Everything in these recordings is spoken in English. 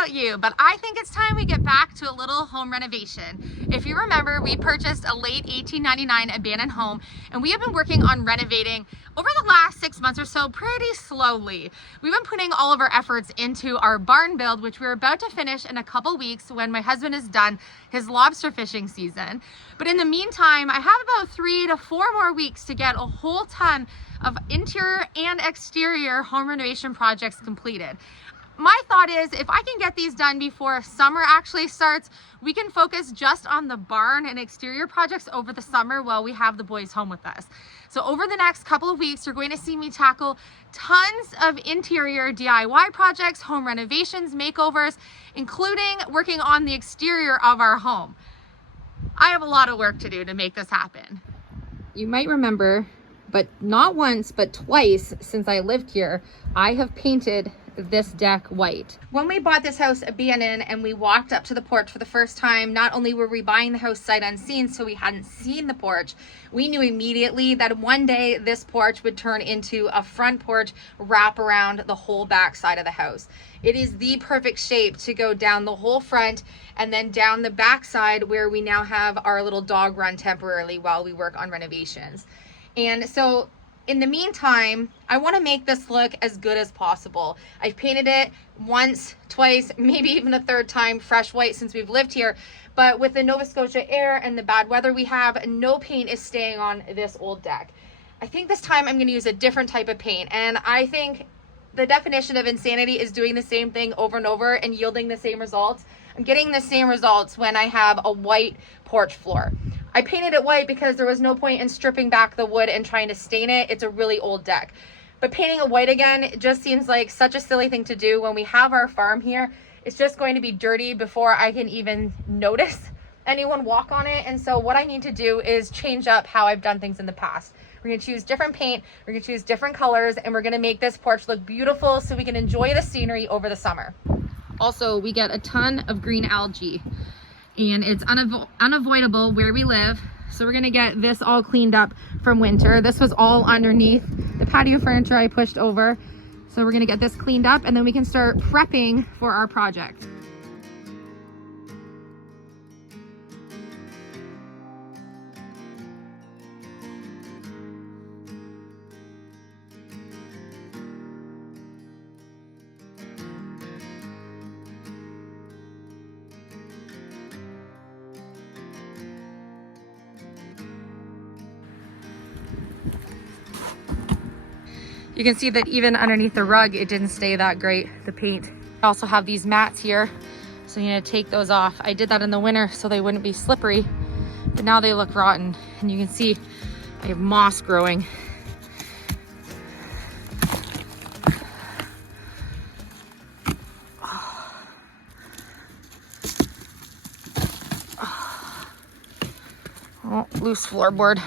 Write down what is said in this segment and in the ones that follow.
about you, but I think it's time we get back to a little home renovation. If you remember, we purchased a late 1899 abandoned home, and we have been working on renovating over the last 6 months or so pretty slowly. We've been putting all of our efforts into our barn build, which we're about to finish in a couple weeks when my husband is done his lobster fishing season. But in the meantime, I have about 3 to 4 more weeks to get a whole ton of interior and exterior home renovation projects completed. My thought is, if I can get these done before summer actually starts, we can focus just on the barn and exterior projects over the summer while we have the boys home with us. So over the next couple of weeks, you're going to see me tackle tons of interior DIY projects, home renovations, makeovers, including working on the exterior of our home. I have a lot of work to do to make this happen. You might remember, but not once, but twice since I lived here, I have painted this deck white. When we bought this house abandoned and we walked up to the porch for the first time, not only were we buying the house sight unseen, so we hadn't seen the porch, we knew immediately that one day this porch would turn into a front porch wrap around the whole back side of the house. It is the perfect shape to go down the whole front and then down the back side where we now have our little dog run temporarily while we work on renovations. And so in the meantime, I want to make this look as good as possible. I've painted it once, twice, maybe even a third time fresh white since we've lived here. But with the Nova Scotia air and the bad weather we have, no paint is staying on this old deck. I think this time I'm going to use a different type of paint. And I think the definition of insanity is doing the same thing over and over and yielding the same results. I'm getting the same results when I have a white porch floor. I painted it white because there was no point in stripping back the wood and trying to stain it. It's a really old deck. But painting it white again just seems like such a silly thing to do when we have our farm here. It's just going to be dirty before I can even notice anyone walk on it. And so what I need to do is change up how I've done things in the past. We're going to choose different paint, we're going to choose different colors, and we're going to make this porch look beautiful so we can enjoy the scenery over the summer. Also, we get a ton of green algae, and it's unavoidable where we live. So we're gonna get this all cleaned up from winter. This was all underneath the patio furniture I pushed over. So we're gonna get this cleaned up and then we can start prepping for our project. You can see that even underneath the rug, it didn't stay that great, the paint. I also have these mats here, so you need to take those off. I did that in the winter so they wouldn't be slippery, but now they look rotten. And you can see I have moss growing. Oh, loose floorboard.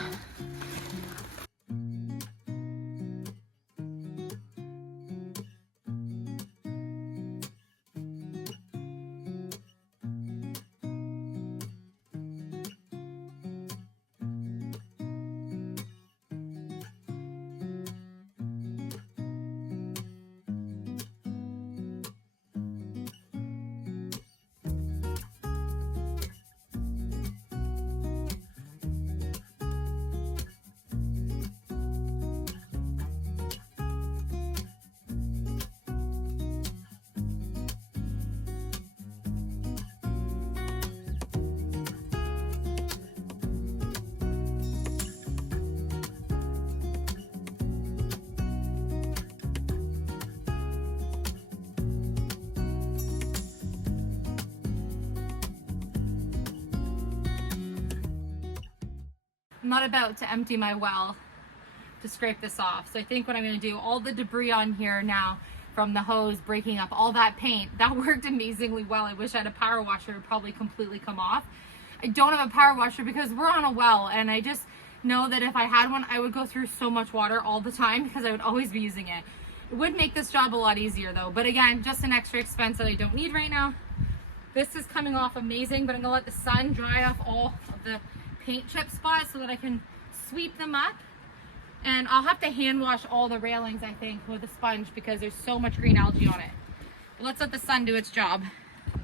I'm not about to empty my well to scrape this off. So I think what I'm going to do, all the debris on here now from the hose breaking up all that paint, that worked amazingly well. I wish I had a power washer. It would probably completely come off. I don't have a power washer because we're on a well, and I just know that if I had one, I would go through so much water all the time because I would always be using it. It would make this job a lot easier though, but again, just an extra expense that I don't need right now. This is coming off amazing, but I'm gonna let the sun dry off all of the paint chip spots so that I can sweep them up. And I'll have to hand wash all the railings, I think, with a sponge because there's so much green algae on it. But let's let the sun do its job.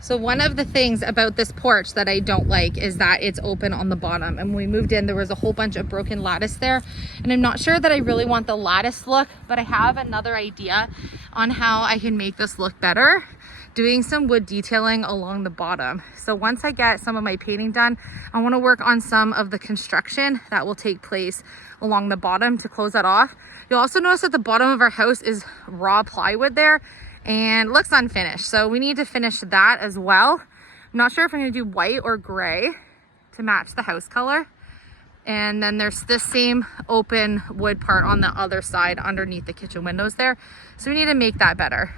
So one of the things about this porch that I don't like is that it's open on the bottom. And when we moved in, there was a whole bunch of broken lattice there. And I'm not sure that I really want the lattice look, but I have another idea on how I can make this look better, doing some wood detailing along the bottom. So once I get some of my painting done, I want to work on some of the construction that will take place along the bottom to close that off. You'll also notice that the bottom of our house is raw plywood there and looks unfinished. So we need to finish that as well. I'm not sure if I'm going to do white or gray to match the house color. And then there's this same open wood part on the other side underneath the kitchen windows there. So we need to make that better.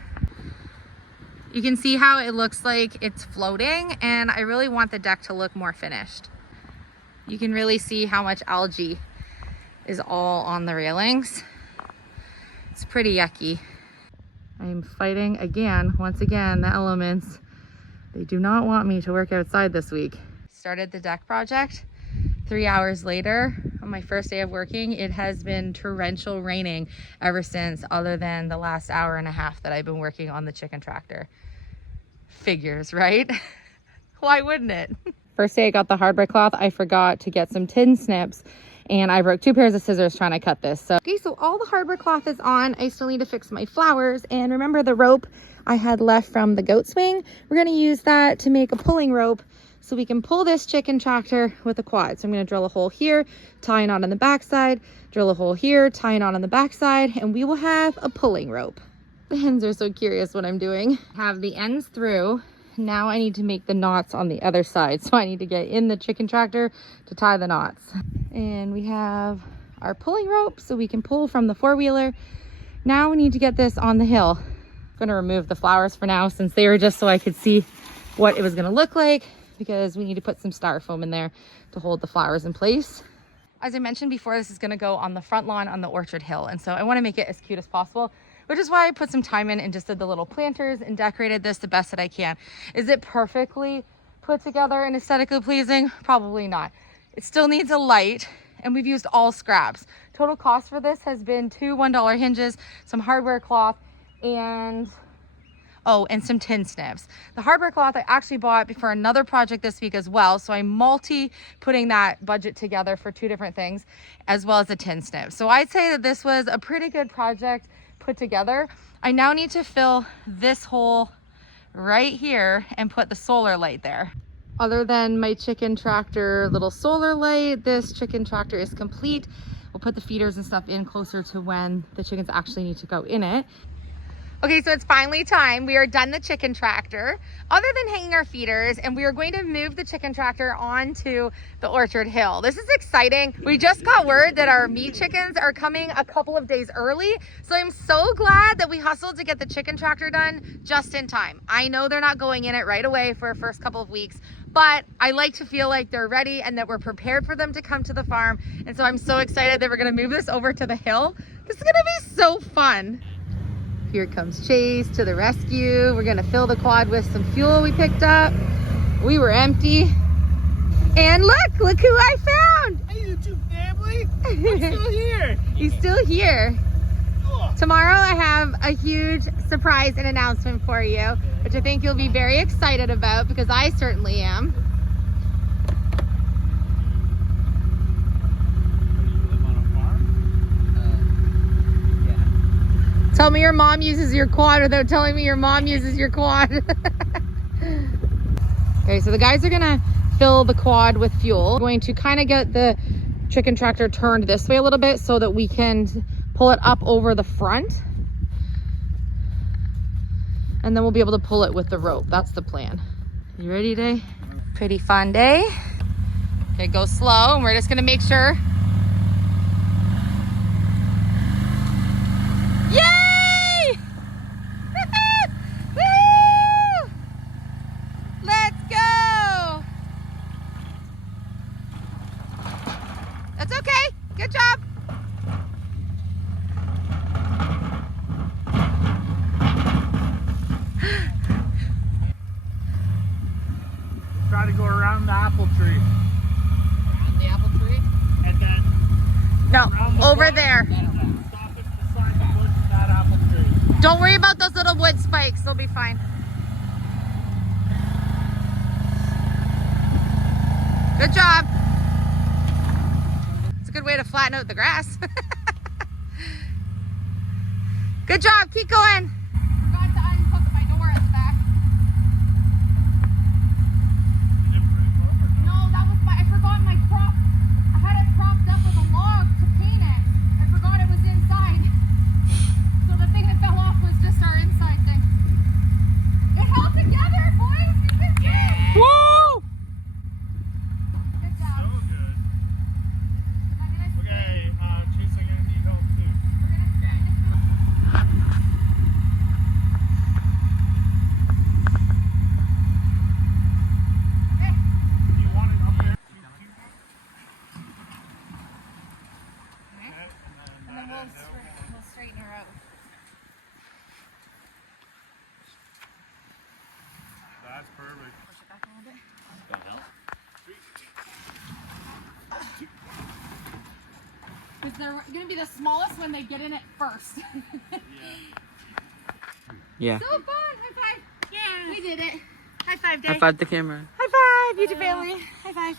You can see how it looks like it's floating, and I really want the deck to look more finished. You can really see how much algae is all on the railings. It's pretty yucky. I'm fighting again, once again, the elements. They do not want me to work outside this week. Started the deck project. 3 hours later, on my first day of working, it has been torrential raining ever since, other than the last hour and a half that I've been working on the chicken tractor. Figures, right? Why wouldn't it? First day I got the hardware cloth, I forgot to get some tin snips, and I broke 2 pairs of scissors trying to cut this. Okay, so all the hardware cloth is on. I still need to fix my flowers, and remember the rope I had left from the goat swing? We're gonna use that to make a pulling rope so we can pull this chicken tractor with a quad. So I'm gonna drill a hole here, tie a knot on the backside, drill a hole here, tie a knot on the backside, and we will have a pulling rope. The hens are so curious what I'm doing. Have the ends through. Now I need to make the knots on the other side. So I need to get in the chicken tractor to tie the knots. And we have our pulling rope so we can pull from the four-wheeler. Now we need to get this on the hill. I'm gonna remove the flowers for now since they were just so I could see what it was gonna look like, because we need to put some styrofoam in there to hold the flowers in place. As I mentioned before, this is gonna go on the front lawn on the orchard hill. And so I wanna make it as cute as possible, which is why I put some time in and just did the little planters and decorated this the best that I can. Is it perfectly put together and aesthetically pleasing? Probably not. It still needs a light, and we've used all scraps. Total cost for this has been 2 $1 hinges, some hardware cloth, and some tin snips. The hardware cloth I actually bought for another project this week as well, so I'm putting that budget together for 2 different things, as well as the tin snips. So I'd say that this was a pretty good project put together. I now need to fill this hole right here and put the solar light there. Other than my chicken tractor little solar light, this chicken tractor is complete. We'll put the feeders and stuff in closer to when the chickens actually need to go in it. Okay, so it's finally time. We are done the chicken tractor, other than hanging our feeders, and we are going to move the chicken tractor onto the orchard hill. This is exciting. We just got word that our meat chickens are coming a couple of days early, so I'm so glad that we hustled to get the chicken tractor done just in time. I know they're not going in it right away for a first couple of weeks, but I like to feel like they're ready and that we're prepared for them to come to the farm. And so I'm so excited that we're gonna move this over to the hill. This is gonna be so fun. Here comes Chase to the rescue. We're gonna fill the quad with some fuel we picked up. We were empty. And look who I found. Hey, YouTube family, I'm still here. He's still here. Cool. Tomorrow I have a huge surprise and announcement for you, which I think you'll be very excited about, because I certainly am. Tell me your mom uses your quad without telling me your mom uses your quad. Okay, so the guys are gonna fill the quad with fuel. We're going to kind of get the chicken tractor turned this way a little bit so that we can pull it up over the front. And then we'll be able to pull it with the rope. That's the plan. You ready today? Pretty fun day. Okay, go slow, and we're just gonna make sure. Yay! Woo! Let's go! That's okay. Good job. Try to go around the apple tree. Around the apple tree? And then No, over bush. there. Stop it beside the bush in that apple tree. Don't worry about those little wood spikes. They'll be fine. Good job. It's a good way to flatten out the grass. Good job, keep going. Forgot to unhook my door at the back. No, that was I forgot my prop. I had it propped up with a log to paint it. I forgot it was inside. So the thing that fell off was just our inside thing. It held together, boys. You did good. Woo! Good job. So good. Okay, Chase, I'm gonna need help too. You want it up there? And then we'll straighten her out. That's perfect. Push it back a little bit. That help? Because they're going to be the smallest when they get in it first. Yeah. So fun! High five! Yeah! We did it. High five, Dave. High five the camera. High five, YouTube family. High five.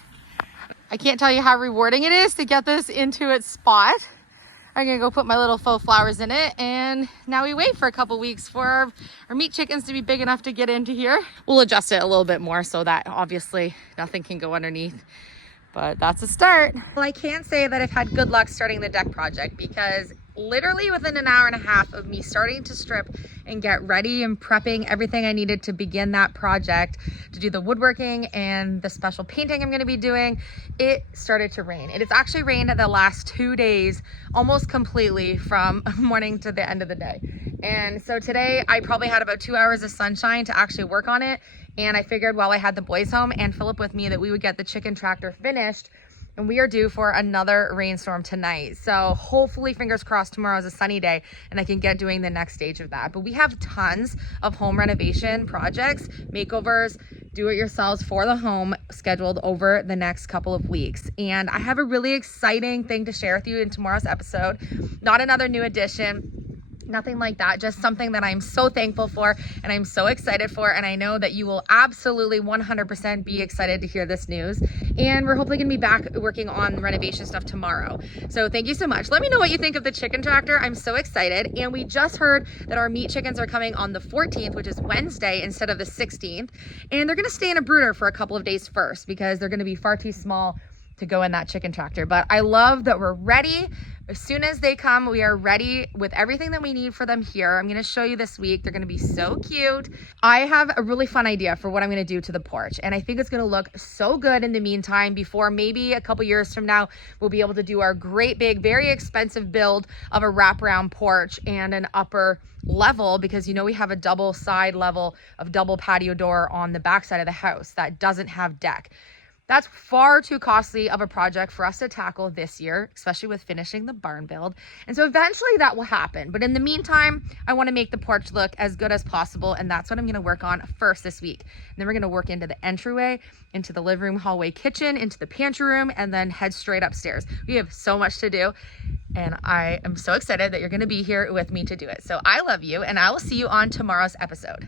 I can't tell you how rewarding it is to get this into its spot. I'm gonna go put my little faux flowers in it, and now we wait for a couple weeks for our meat chickens to be big enough to get into here. We'll adjust it a little bit more so that obviously nothing can go underneath, but that's a start. Well, I can't say that I've had good luck starting the deck project, because literally within an hour and a half of me starting to strip and get ready and prepping everything I needed to begin that project, to do the woodworking and the special painting I'm going to be doing, it started to rain. It's actually rained the last 2 days almost completely from morning to the end of the day. And so today I probably had about 2 hours of sunshine to actually work on it. And I figured while I had the boys home and Philip with me that we would get the chicken tractor finished. And we are due for another rainstorm tonight. So hopefully, fingers crossed, tomorrow is a sunny day and I can get doing the next stage of that. But we have tons of home renovation projects, makeovers, do-it-yourselves for the home scheduled over the next couple of weeks. And I have a really exciting thing to share with you in tomorrow's episode. Not another new addition. Nothing like that, just something that I'm so thankful for and I'm so excited for, and I know that you will absolutely 100% be excited to hear this news. And we're hopefully gonna be back working on the renovation stuff tomorrow. So thank you so much. Let me know what you think of the chicken tractor. I'm so excited. And we just heard that our meat chickens are coming on the 14th, which is Wednesday, instead of the 16th. And they're gonna stay in a brooder for a couple of days first because they're gonna be far too small to go in that chicken tractor. But I love that we're ready. As soon as they come, we are ready with everything that we need for them here. I'm gonna show you this week. They're gonna be so cute. I have a really fun idea for what I'm gonna do to the porch, and I think it's gonna look so good in the meantime before maybe a couple years from now, we'll be able to do our great big, very expensive build of a wraparound porch and an upper level, because you know we have a double side level of double patio door on the back side of the house that doesn't have deck. That's far too costly of a project for us to tackle this year, especially with finishing the barn build. And so eventually that will happen. But in the meantime, I want to make the porch look as good as possible. And that's what I'm going to work on first this week. And then we're going to work into the entryway, into the living room, hallway, kitchen, into the pantry room, and then head straight upstairs. We have so much to do. And I am so excited that you're going to be here with me to do it. So I love you, and I will see you on tomorrow's episode.